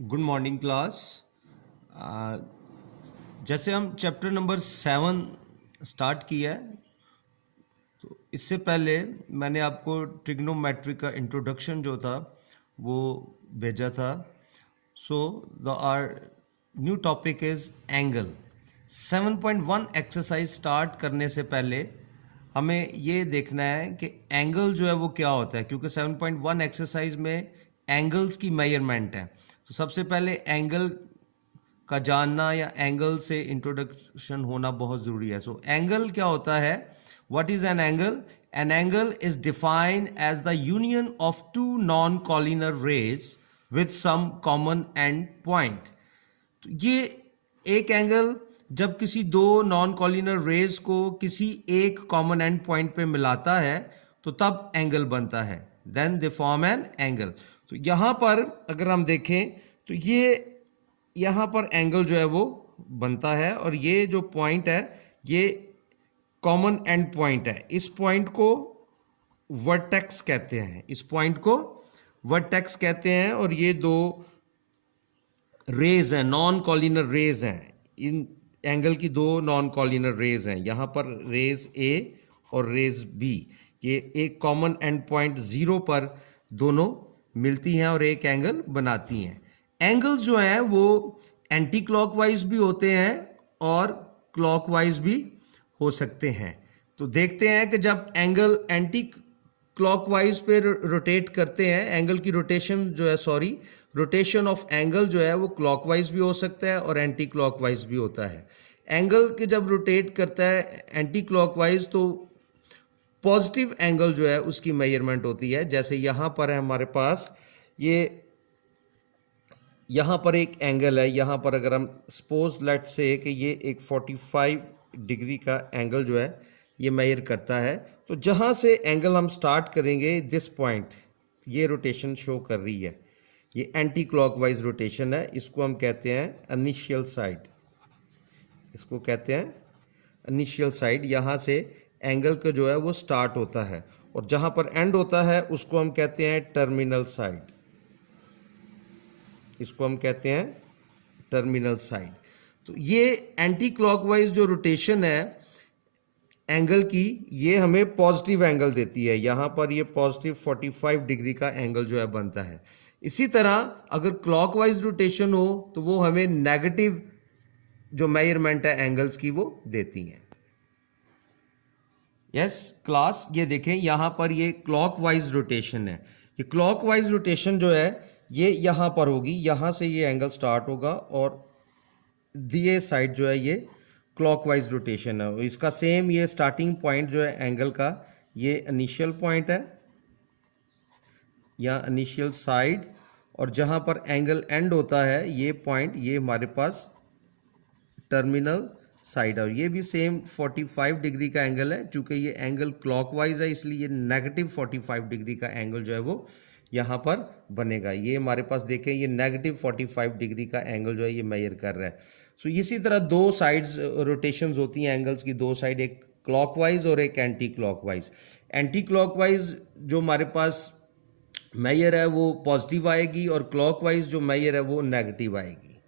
Good morning class. जैसे हम chapter number 7 start किया है, तो इससे पहले मैंने आपको ट्रिग्नोमेट्री का इंट्रोडक्शन जो था वो भेजा था। So the are new topic is angle. 7.1 exercise start करने से पहले हमें ये देखना है कि एंगल जो है वो क्या होता है, क्योंकि 7.1 एक्सरसाइज में एंगल्स की मेजरमेंट है। तो सबसे पहले एंगल का जानना या एंगल से इंट्रोडक्शन होना बहुत ज़रूरी है। सो एंगल क्या होता है? What is an angle? An angle is defined as the union of two non collinear rays with some common end point. तो ये एक एंगल जब किसी दो नॉन कॉलिनर रेज को किसी एक कॉमन एंड पॉइंट पे मिलाता है तो तब एंगल बनता है, then they form an angle. तो यहाँ पर अगर हम देखें तो ये यहाँ पर एंगल जो है वो बनता है, और ये जो पॉइंट है ये कॉमन एंड पॉइंट है। इस पॉइंट को वर्टेक्स कहते हैं, इस पॉइंट को वर्टेक्स कहते हैं। और ये दो रेज हैं, नॉन कॉलिनर रेज हैं। इन एंगल की दो नॉन कॉलिनर रेज हैं, यहाँ पर रेज ए और रेज बी। ये एक कॉमन एंड पॉइंट 0 पर दोनों मिलती हैं और एक एंगल बनाती हैं। एंगल्स जो हैं वो एंटी क्लॉकवाइज भी होते हैं और क्लॉकवाइज भी हो सकते हैं। तो देखते हैं कि जब एंगल एंटी क्लॉकवाइज पे रोटेट करते हैं, एंगल की रोटेशन जो है, रोटेशन ऑफ एंगल जो है वो क्लॉकवाइज भी हो सकता है और एंटी क्लॉकवाइज भी होता है। एंगल के जब रोटेट करता है एंटी क्लॉकवाइज तो पॉजिटिव एंगल जो है उसकी मेजरमेंट होती है। जैसे यहाँ पर है हमारे पास, ये यहाँ पर एक एंगल है, यहाँ पर अगर हम सपोज लेट से कि ये एक 45 डिग्री का एंगल जो है ये मेजर करता है। तो जहाँ से एंगल हम स्टार्ट करेंगे, दिस पॉइंट, ये रोटेशन शो कर रही है, ये एंटी क्लॉकवाइज रोटेशन है। इसको हम कहते हैं इनिशियल साइड, इसको कहते हैं इनिशियल साइड। यहाँ से एंगल का जो है वो स्टार्ट होता है, और जहाँ पर एंड होता है उसको हम कहते हैं टर्मिनल साइड, इसको हम कहते हैं टर्मिनल साइड। तो ये एंटी क्लॉकवाइज जो रोटेशन है एंगल की, ये हमें पॉजिटिव एंगल देती है। यहाँ पर ये पॉजिटिव 45 डिग्री का एंगल जो है बनता है। इसी तरह अगर क्लॉकवाइज रोटेशन हो तो वो हमें नेगेटिव जो मेजरमेंट है एंगल्स की वो देती हैं। यस क्लास, ये देखें यहाँ पर ये क्लॉकवाइज रोटेशन है। ये क्लॉकवाइज रोटेशन जो है ये यहाँ पर होगी, यहाँ से ये एंगल स्टार्ट होगा और दिए साइड जो है ये क्लॉकवाइज रोटेशन है। इसका सेम ये स्टार्टिंग पॉइंट जो है एंगल का, ये इनिशियल पॉइंट है या इनिशियल साइड, और जहाँ पर एंगल एंड होता है ये पॉइंट, ये हमारे पास टर्मिनल साइड है। और ये भी सेम 45 डिग्री का एंगल है। चूँकि ये एंगल क्लॉकवाइज है इसलिए नेगेटिव 45 डिग्री का एंगल जो है वो यहाँ पर बनेगा। ये हमारे पास देखें, ये नेगेटिव 45 डिग्री का एंगल जो है ये मेजर कर रहा है। सो इसी तरह दो साइड्स रोटेशंस होती हैं एंगल्स की, दो साइड, एक क्लॉकवाइज और एक एंटी क्लॉकवाइज। एंटी क्लॉकवाइज जो हमारे पास मेजर है वो पॉजिटिव आएगी और क्लॉकवाइज जो मेजर है वो नेगेटिव आएगी।